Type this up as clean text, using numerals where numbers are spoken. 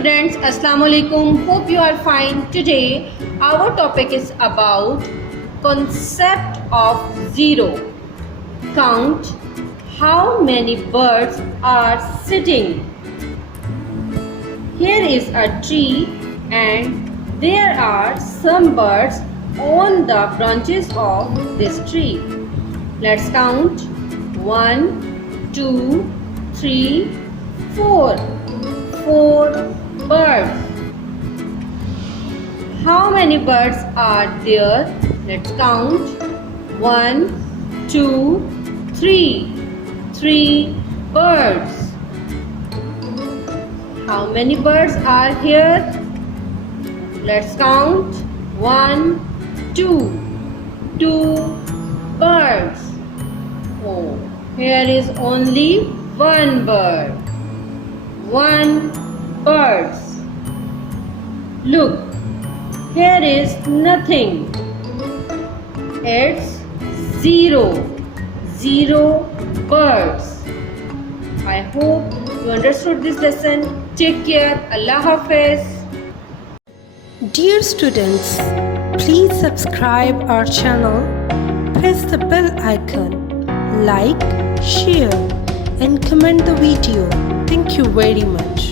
students, Assalamu alaikum. Hope you are fine. Today our topic is about concept of zero. Count how many birds are sitting. Here is a tree and there are some birds on the branches of this tree. Let's count. 1, 2, 3, 4. 4 birds. How many birds are there? Let's count. 1, 2, 3. 3 birds. How many birds are here? Let's count. 1, 2. 2 birds. Oh, here is only one bird. 1 birds. Look, here is nothing. It's 0. 0 birds. I hope you understood this lesson. Take care. Allah Hafiz. Dear students, please subscribe our channel, press the bell icon, like, share and comment the video. Thank you very much.